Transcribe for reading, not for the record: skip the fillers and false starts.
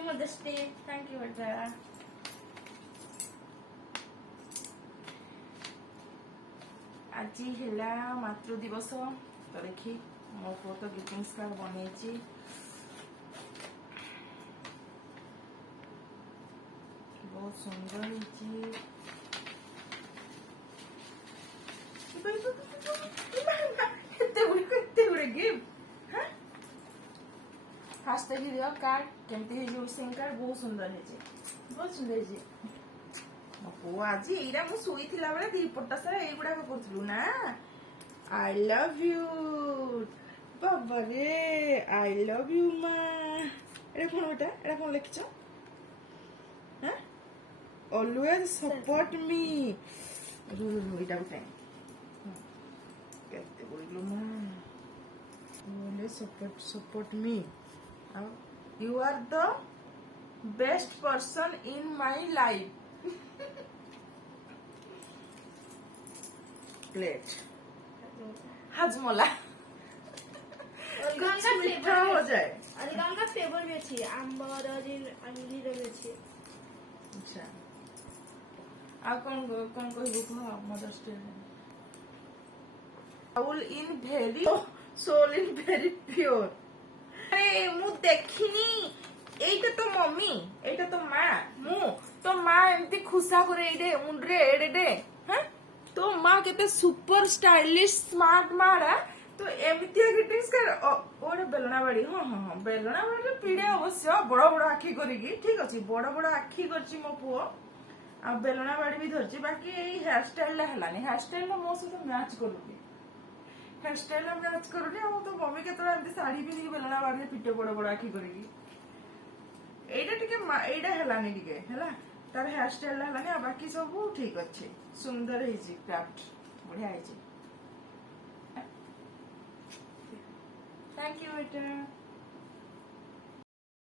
Happy Mother's Day. Thank you, Beta. आज है मातृ दिवस तो देखी मो पु तो ग्रीटिंग्स कार्ड बनई बहुत सुंदर गिफ्ट फास्ट देखी दियो कार्ड केमती विशिंग कार्ड बहुत सुंदर है बहुत सुंदर है मो पु आज एरा मु सोई थिला बेले दी पट्टा सारा एगुडा को करथलु ना आई लव यू बाबा रे आई लव यू मा एरा कोन बेटा एरा कोन लिखछो हां ऑलवेज सपोर्ट मी इटा बेटा केते बोललो मा always support me you are the best person in my life plate Hajmola अलगा मीठा हो जाए अलगा फ्लेवर में छी आंबर और अंजीर में छी अच्छा आ कौन कहबो को mother's day soul in very pure अरे मु देखिनी এইটা তো মম্মি এইটা তো মা মু তো মা এমতি খুসা করে এইডে মুন্ডরে এডে হ্যাঁ তো মা কেতে সুপার স্টাইলিশ স্মার্ট মারা তো এমতি গ্রিটিংস कर ওরে বেলনা বাড়ি হ্যাঁ হ্যাঁ হ্যাঁ বেলনা বাড়ি পিড়ে অবশ্য বড় বড় আখি করিকি ঠিক আছে বড় বড় আখি করছি মো পুଅ आ बेलना बाड़ी भी धरची बाकी এই হেয়ার স্টাইল হেলানি হেয়ার স্টাইল মো সହିତ ম্যাচ କରୁନି हेयर स्टाइल मैच करूनी आ तो मम्मी केतरा एमती साड़ी पिंधि बेलना बाड़ी पिटे बड़ बड़ आखि करिकी एटा टिके एटा हेलानी टिके हैला तार हेयर स्टाइल हेलानी आ बाकी सब ठीक अच्छे सुंदर हेजी क्राफ्ट बढ़िया हेजी थैंक यू बेटा।